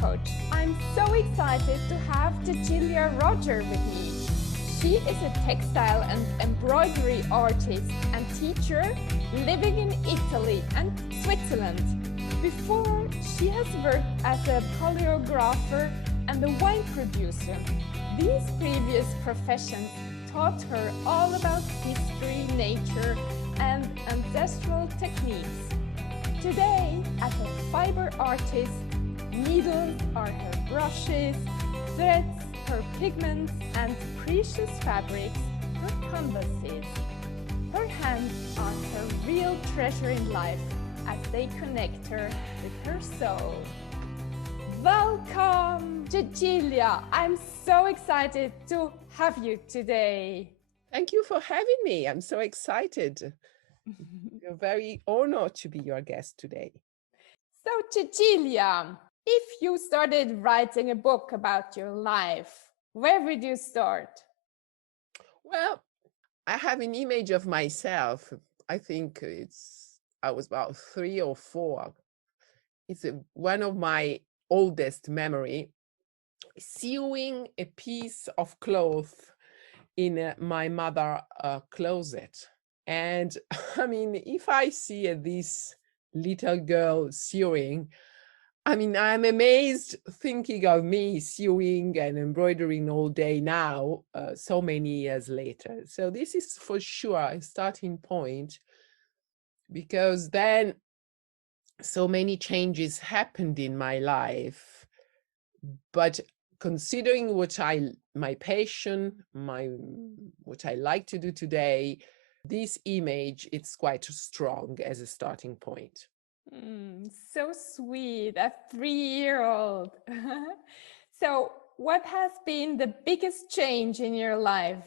coach. I'm so excited to have Cecilia Roger with me. She is a textile and embroidery artist and teacher living in Italy and Switzerland. Before, she has worked as a paleographer and a wine producer. These previous professions taught her all about history, nature, and ancestral techniques. Today, as a fiber artist, needles are her brushes, threads her pigments, and precious fabrics her canvases. Her hands are her real treasure in life as they connect her with her soul. Welcome, Cecilia! I'm so excited to have you today. Thank you for having me. I'm so excited. You're very honored to be your guest today. So, Cecilia, if you started writing a book about your life, where would you start? Well, I have an image of myself. I think I was about 3 or 4. It's one of my oldest memory, sewing a piece of cloth in my mother's closet. And I mean, if I see this little girl sewing, I mean, I'm amazed thinking of me sewing and embroidering all day now, so many years later. So this is for sure a starting point, because then so many changes happened in my life. But considering my passion, what I like to do today, this image, it's quite strong as a starting point. So sweet, a 3-year-old. So, what has been the biggest change in your life?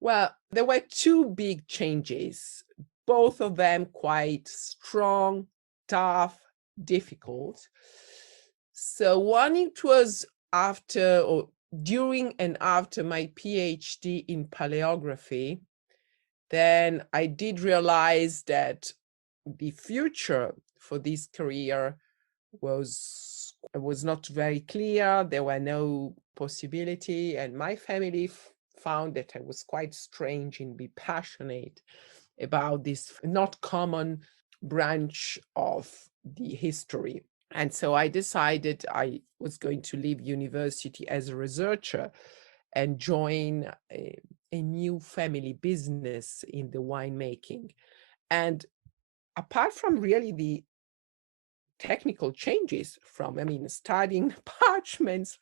Well, there were 2 big changes, both of them quite strong, tough, difficult. So one, it was after or during and after my PhD in paleography. Then I did realize that the future for this career was not very clear. There were no possibility, and my family found that I was quite strange and be passionate about this not common branch of the history. And so I decided I was going to leave university as a researcher and join a new family business in the winemaking. And apart from really the technical changes from, I mean, studying parchments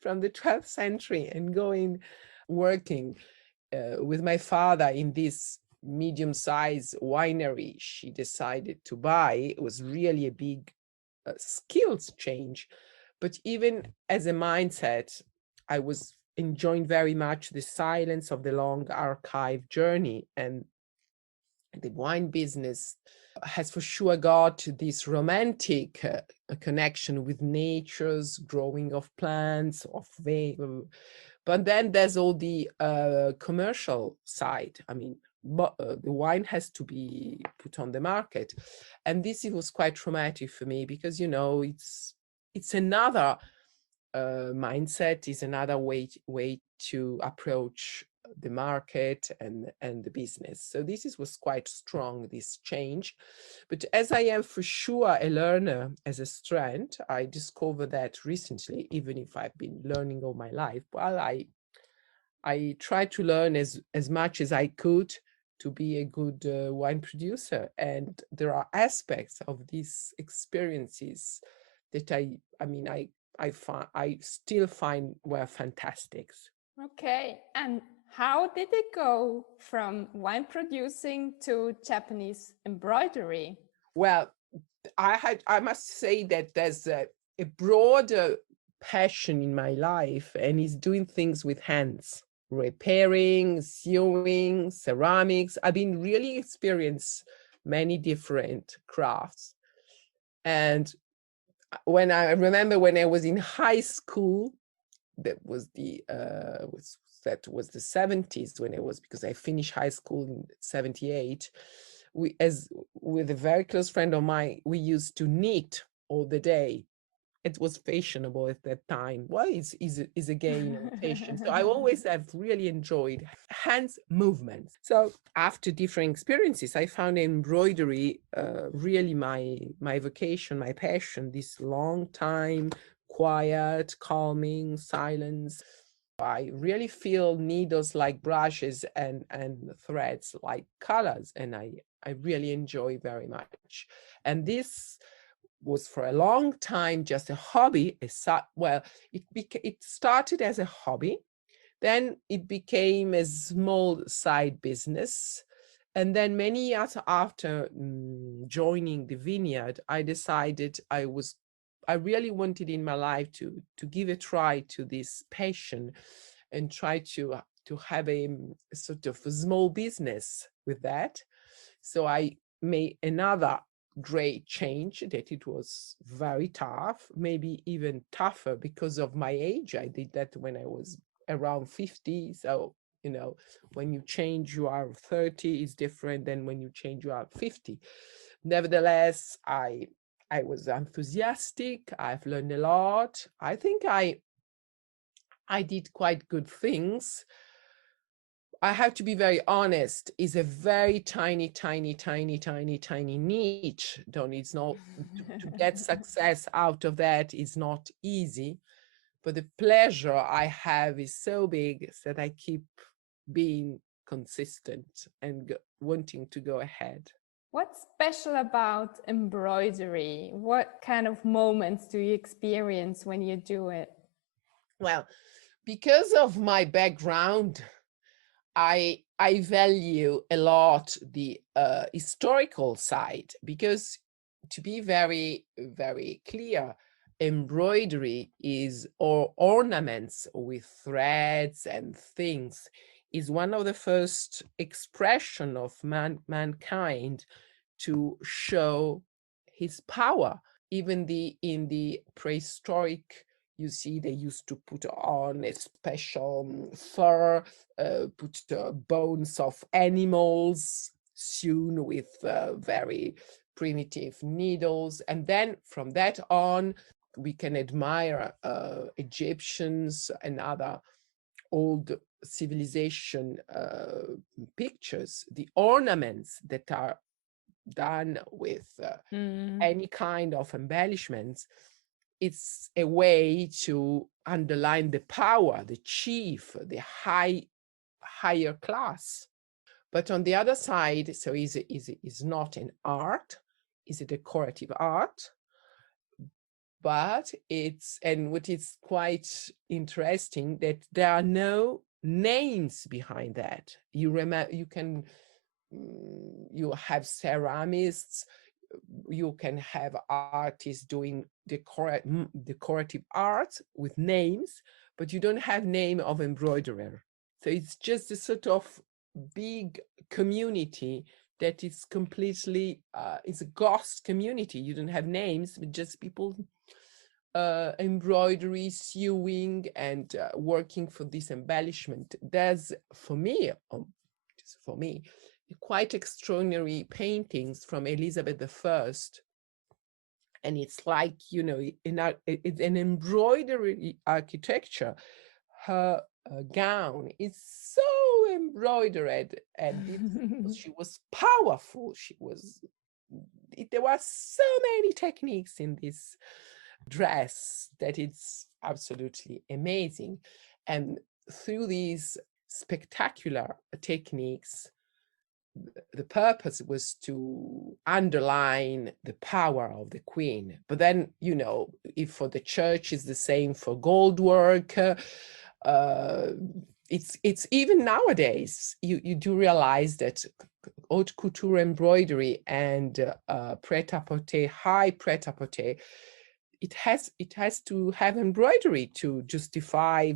from the 12th century and working with my father in this medium-sized winery she decided to buy, it was really a big skills change. But even as a mindset, I was enjoying very much the silence of the long archive journey, and the wine business has for sure got this romantic connection with nature's growing of plants, but then there's all the commercial side. I mean, the wine has to be put on the market, and this was quite traumatic for me because it's another mindset, is another way to approach the market and the business. So was quite strong, this change. But as I am for sure a learner as a strength, I discovered that recently, even if I've been learning all my life. Well, I tried to learn as much as I could to be a good wine producer. And there are aspects of these experiences that I still find were fantastic. Okay, and how did it go from wine producing to Japanese embroidery? Well, I must say that there's a broader passion in my life, and is doing things with hands, repairing, sewing, ceramics. I've been really experienced many different crafts. And when I remember when I was in high school, that was the 70s, when it was, because I finished high school in 78. With a very close friend of mine, we used to knit all the day. it was fashionable at that time. Well, is again fashion. So I always have really enjoyed hands movements. So after different experiences, I found embroidery really my vocation, my passion. This long time, quiet, calming, silence. I really feel needles like brushes and threads like colors, and I really enjoy very much. And this was for a long time just a hobby. Well, it started as a hobby, then it became a small side business, and then many years after joining the vineyard, I decided I really wanted in my life to give a try to this passion and try to have a sort of a small business with that. So I made another great change that it was very tough, maybe even tougher because of my age. I did that when I was around 50. So, when you change, you are 30 is different than when you change, you are 50. Nevertheless, I was enthusiastic. I've learned a lot. I think I did quite good things. I have to be very honest, is a very tiny, tiny, tiny, tiny, tiny niche. Don't it's not to get success out of that is not easy. But the pleasure I have is so big that I keep being consistent and wanting to go ahead. What's special about embroidery? What kind of moments do you experience when you do it? Well, because of my background, I value a lot the historical side, because to be very, very clear, embroidery is, or ornaments with threads and things, is one of the first expression of mankind to show his power. Even in the prehistoric, you see they used to put on a special fur, put bones of animals sewn with very primitive needles. And then from that on, we can admire Egyptians and other old civilization pictures, the ornaments that are done with any kind of embellishments. It's a way to underline the power, the chief, the higher class. But on the other side, so is not an art, is a decorative art, but and what is quite interesting, that there are no names behind that. You can you have ceramists, you can have artists doing decorative art with names, but you don't have name of embroiderer. So it's just a sort of big community that is completely, it's a ghost community. You don't have names, but just people embroidery, sewing, and working for this embellishment. There's, for me, just for me, quite extraordinary paintings from Elizabeth I. And it's like, it's an embroidery architecture. Her gown is so embroidered, and she was powerful. There were so many techniques in this dress that it's absolutely amazing. And through these spectacular techniques, the purpose was to underline the power of the queen. But then, if for the church is the same for gold work, it's even nowadays, you do realize that haute couture embroidery and pret-a-porter, high pret-a-porter, it has to have embroidery to justify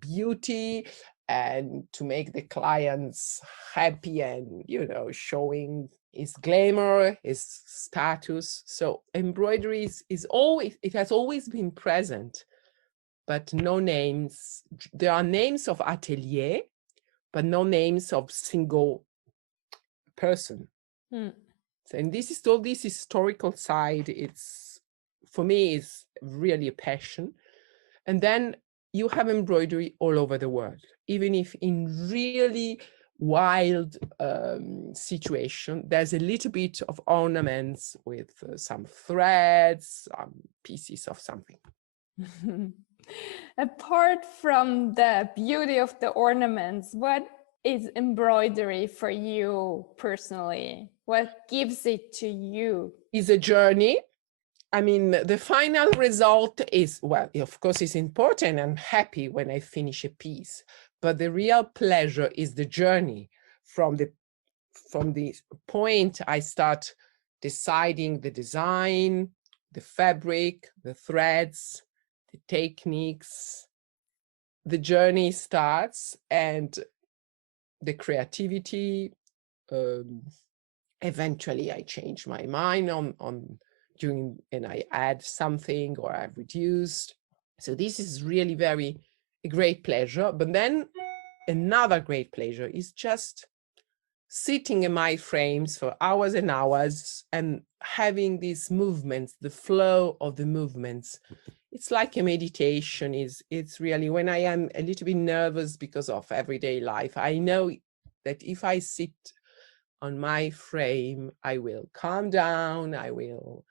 beauty and to make the clients happy, and showing his glamour, his status. So embroidery is always, it has always been present, but no names. There are names of atelier, but no names of single person. So, and this is all this historical side. It's for me is really a passion. And then you have embroidery all over the world, even if in really wild situation, there's a little bit of ornaments with some threads, some pieces of something. Apart from the beauty of the ornaments, what is embroidery for you personally? What gives it to you? It's a journey. I mean, the final result is, well, of course, it's important. I'm happy when I finish a piece, but the real pleasure is the journey from the point I start deciding the design, the fabric, the threads, the techniques. The journey starts, and the creativity. Eventually, I change my mind on doing, and I add something or I've reduced. So this is really a great pleasure. But then another great pleasure is just sitting in my frames for hours and hours and having these movements, the flow of the movements. It's like a meditation. It's really, when I am a little bit nervous because of everyday life, I know that if I sit on my frame, I will calm down, I will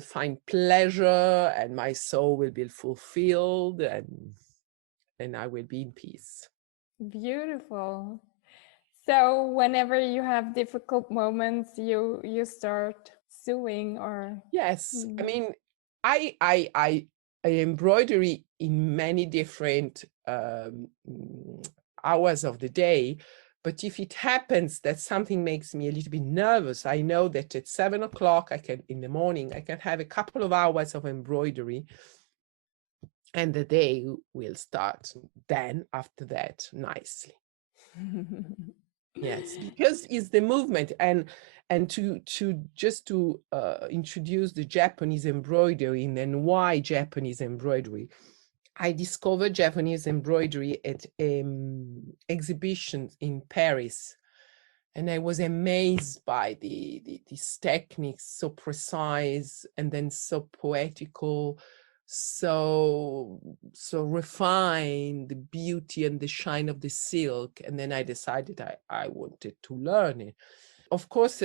find pleasure, and my soul will be fulfilled, and I will be in peace. Beautiful. So whenever you have difficult moments, you start sewing, or Yes, I mean, I embroidery in many different hours of the day. But if it happens that something makes me a little bit nervous, I know that at 7 o'clock in the morning, I can have a couple of hours of embroidery, and the day will start then after that nicely. Yes, because it's the movement, and to introduce the Japanese embroidery and why Japanese embroidery. I discovered Japanese embroidery at exhibitions in Paris, and I was amazed by these techniques, so precise and then so poetical, so refined, the beauty and the shine of the silk. And then I decided I wanted to learn it. Of course,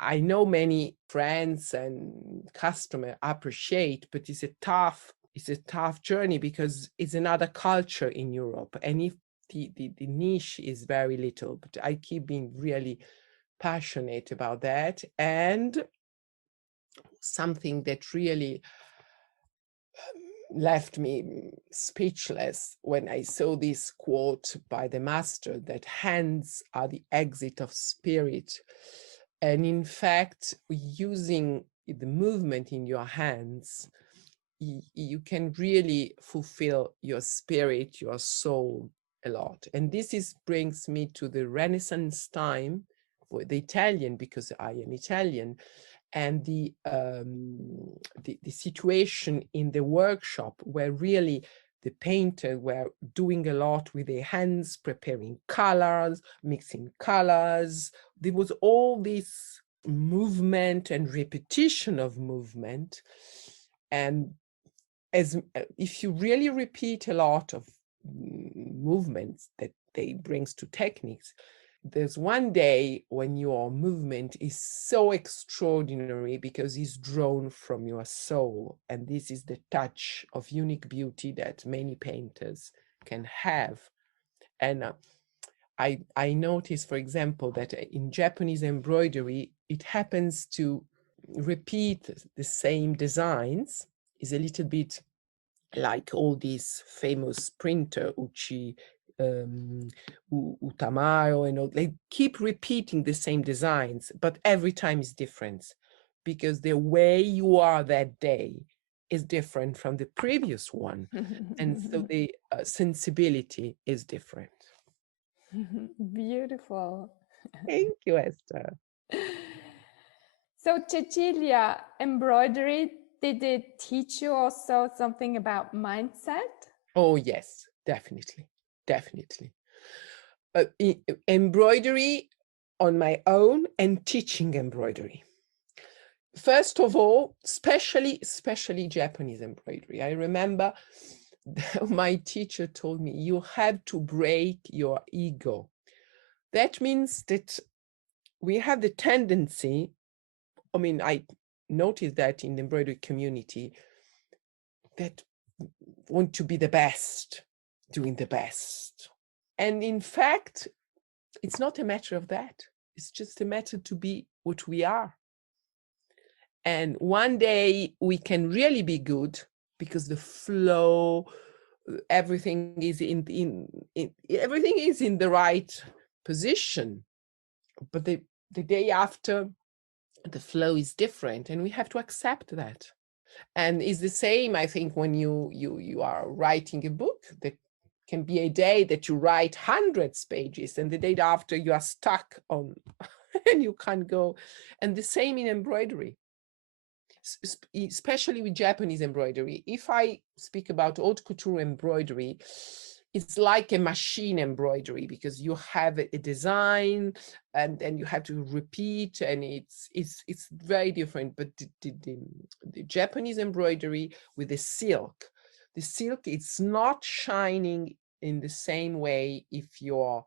I know many friends and customers appreciate, but it's a tough journey because it's another culture in Europe. And if the niche is very little, but I keep being really passionate about that. And something that really left me speechless when I saw this quote by the master, that hands are the exit of spirit. And in fact, using the movement in your hands, you can really fulfill your spirit, your soul a lot. And this brings me to the Renaissance time, for the Italian, because I am Italian, and the situation in the workshop where really the painters were doing a lot with their hands, preparing colors, mixing colors. There was all this movement and repetition of movement. And if you really repeat a lot of movements that they brings to techniques, there's one day when your movement is so extraordinary because it's drawn from your soul. And this is the touch of unique beauty that many painters can have. And I noticed, for example, that in Japanese embroidery, it happens to repeat the same designs. Is a little bit like all these famous printer, Utamaro, and all. They keep repeating the same designs, but every time is different, because the way you are that day is different from the previous one. And so the sensibility is different. Beautiful. Thank you, Esther. So Cecilia, embroidery, did it teach you also something about mindset? Oh, yes, definitely. Definitely. Embroidery on my own and teaching embroidery. first of all, especially Japanese embroidery. I remember my teacher told me, you have to break your ego. That means that we have the tendency, I mean, I noticed that in the embroidery community, that want to be the best, doing the best. And in fact, it's not a matter of that. It's just a matter to be what we are. And one day we can really be good because the flow, everything is everything is in the right position. But the day after, the flow is different, and we have to accept that. And it's the same, I think, when you are writing a book. There can be a day that you write hundreds pages, and the day after you are stuck on and you can't go. And the same in embroidery, especially with Japanese embroidery. If I speak about haute couture embroidery, it's like a machine embroidery, because you have a design and you have to repeat, and it's very different. But the Japanese embroidery with the silk, it's not shining in the same way if your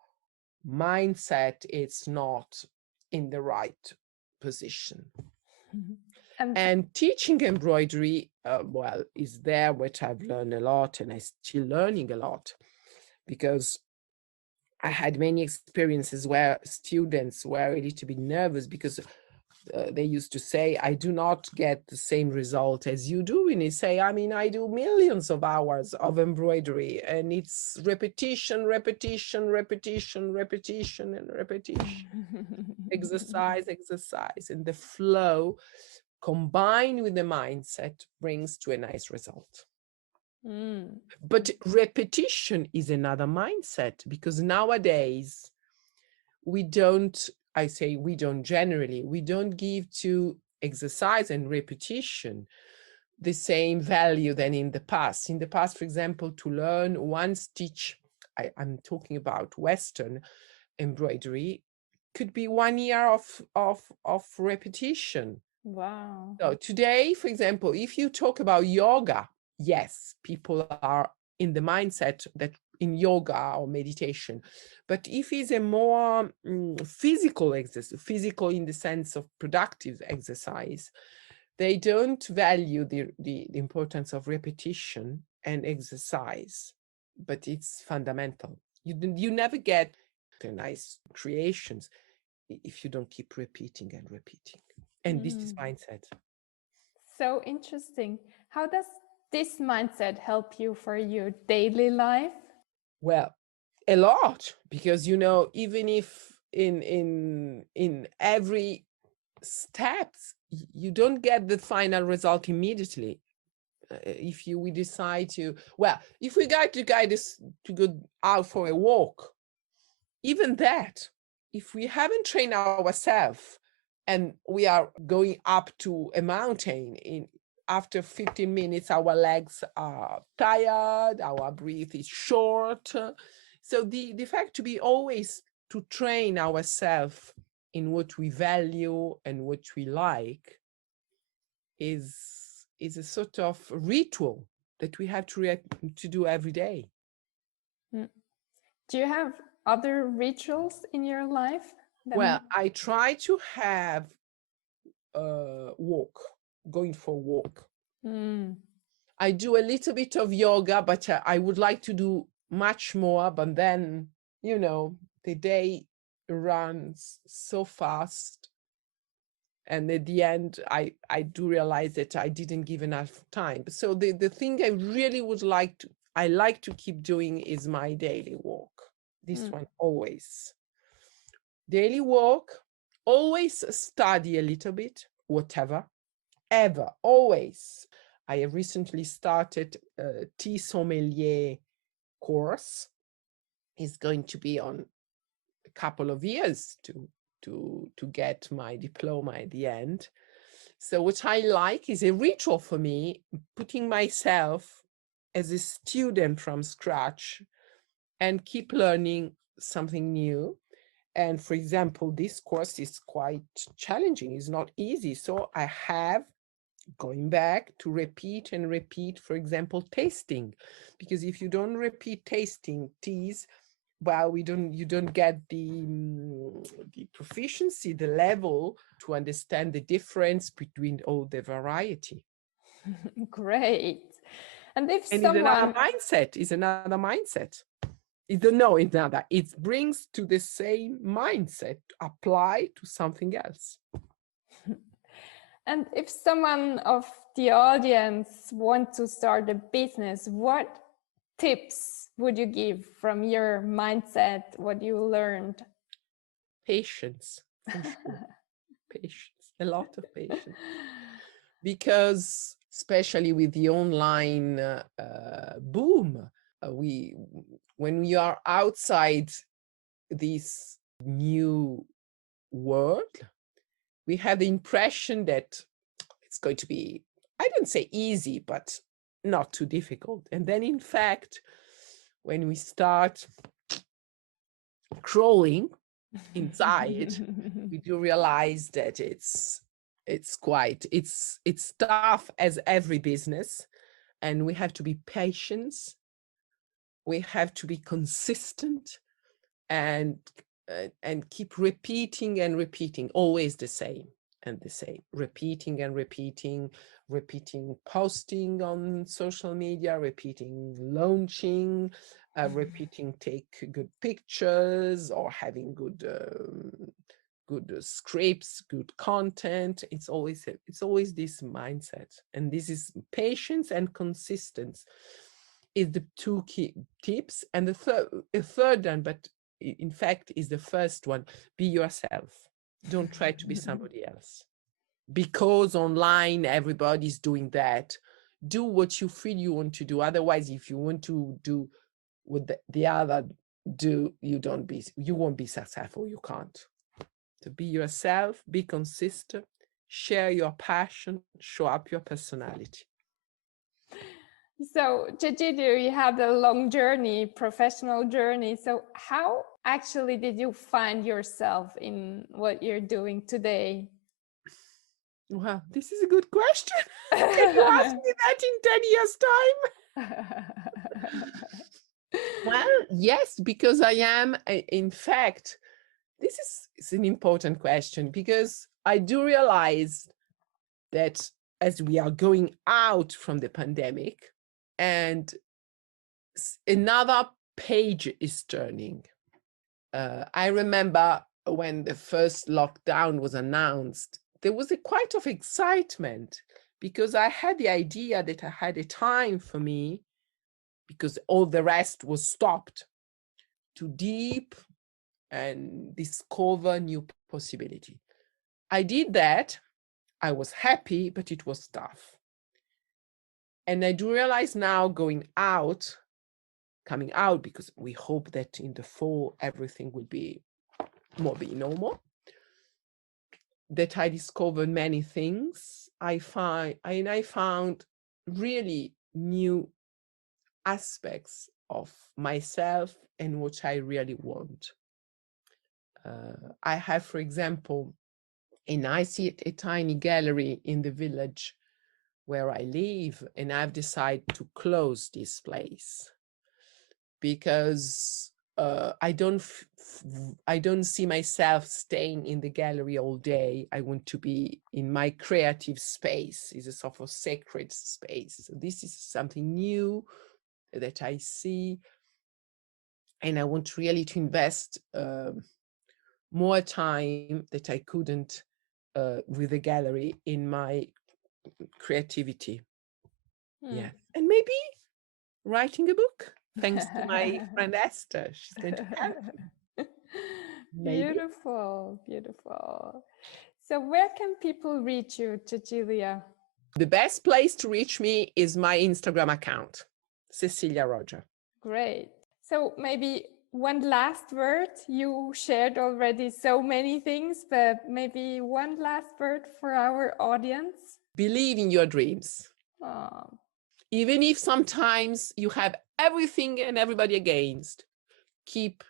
mindset is not in the right position. And teaching embroidery, well, is there what I've learned a lot, and I'm still learning a lot, because I had many experiences where students were a little bit nervous because they used to say, I do not get the same result as you do. And they say, I mean, I do millions of hours of embroidery, and it's repetition, repetition, repetition, repetition, and repetition. Exercise. And the flow combined with the mindset brings to a nice result. But repetition is another mindset, because nowadays we don't give to exercise and repetition the same value than in the past. In the past, for example, to learn one stitch, I'm talking about Western embroidery, could be 1 year of repetition. Wow. So today, for example, if you talk about yoga, yes, people are in the mindset that in yoga or meditation. But if it's a more physical exercise, physical in the sense of productive exercise, they don't value the importance of repetition and exercise, but it's fundamental. You never get nice creations if you don't keep repeating and repeating. And this is mindset. So interesting. How does this mindset help you for your daily life? Well, a lot, because even if in every steps you don't get the final result immediately. If we decide to, if we got to guide us to go out for a walk, even that, if we haven't trained ourselves and we are going up to a mountain, after 15 minutes, our legs are tired, our breath is short. So the fact to be always to train ourselves in what we value and what we like is a sort of ritual that we have to do every day. Do you have other rituals in your life? Well, I try to have going for a walk. I do a little bit of yoga, but I would like to do much more. But then, the day runs so fast. And at the end, I do realize that I didn't give enough time. So the thing I really I like to keep doing is my daily walk. This one always. Daily walk, always study a little bit, whatever, ever, always. I have recently started a tea sommelier course. It's going to be on a couple of years to get my diploma at the end. So what I like is a ritual for me, putting myself as a student from scratch and keep learning something new. And for example, this course is quite challenging. It's not easy. So I have going back to repeat and repeat, for example, tasting, because if you don't repeat tasting teas, well, you don't get the proficiency, the level to understand the difference between all the variety. Great. And if And it's another someone, mindset, is another mindset. It's another. It brings to the same mindset, apply to something else. and if someone of the audience want to start a business, what tips would you give from your mindset, what you learned? Patience, for sure. Patience, a lot of patience. Because especially with the online boom, when we are outside this new world, we have the impression that it's going to be, I don't say easy, but not too difficult. And then in fact, when we start crawling inside, we do realize that it's tough as every business, and we have to be patient, we have to be consistent, and keep repeating and repeating, always the same and the same, repeating and repeating, posting on social media, repeating launching, repeating take good pictures, or having good scripts, good content. It's always this mindset, and this is patience and consistency is the two key tips. And the third one, but in fact is the first one: be yourself. Don't try to be somebody else, because online everybody's doing that. Do what you feel you want to do. Otherwise, if you want to do what the other do, you won't be successful. You can't. To be yourself, be consistent, share your passion, show up your personality. So, Cecilia, you had a long journey, professional journey. So, how actually did you find yourself in what you're doing today? Well, this is a good question. Can you ask me that in 10 years' time? Well, yes, because I am, in fact, this is an important question, because I do realize that as we are going out from the pandemic and another page is turning. I remember when the first lockdown was announced, there was a quite of excitement, because I had the idea that I had a time for me, because all the rest was stopped, to deep and discover new possibility. I did that. I was happy, but it was tough. And I do realize now, coming out, because we hope that in the fall everything will be normal, that I discovered many things. I found really new aspects of myself and what I really want. I have, for example, I see a tiny gallery in the village where I live, and I've decided to close this place, because I don't see myself staying in the gallery all day. I want to be in my creative space. It's a sort of sacred space. So this is something new that I see, and I want really to invest more time that I couldn't with the gallery in my creativity. Yeah, and maybe writing a book, thanks to my friend Esther. She's going to help me. Maybe. Beautiful, beautiful. So, where can people reach you, Cecilia? The best place to reach me is my Instagram account, Cecilia Roger. Great. So, maybe one last word. You shared already so many things, but maybe one last word for our audience. Believe in your dreams. Oh. Even if sometimes you have everything and everybody against, keep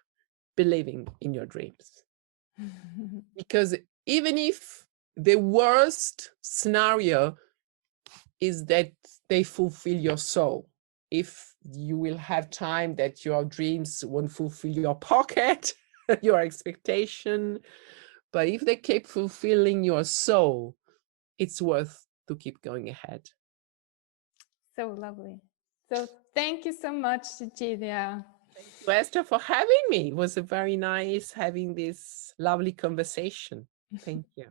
believing in your dreams. Because even if the worst scenario is that they fulfill your soul, if you will have time that your dreams won't fulfill your pocket, your expectation, but if they keep fulfilling your soul, it's worth to keep going ahead. So lovely. So thank you so much, Cecilia. Thank you, Esther, for having me. It was a very nice having this lovely conversation. Thank you.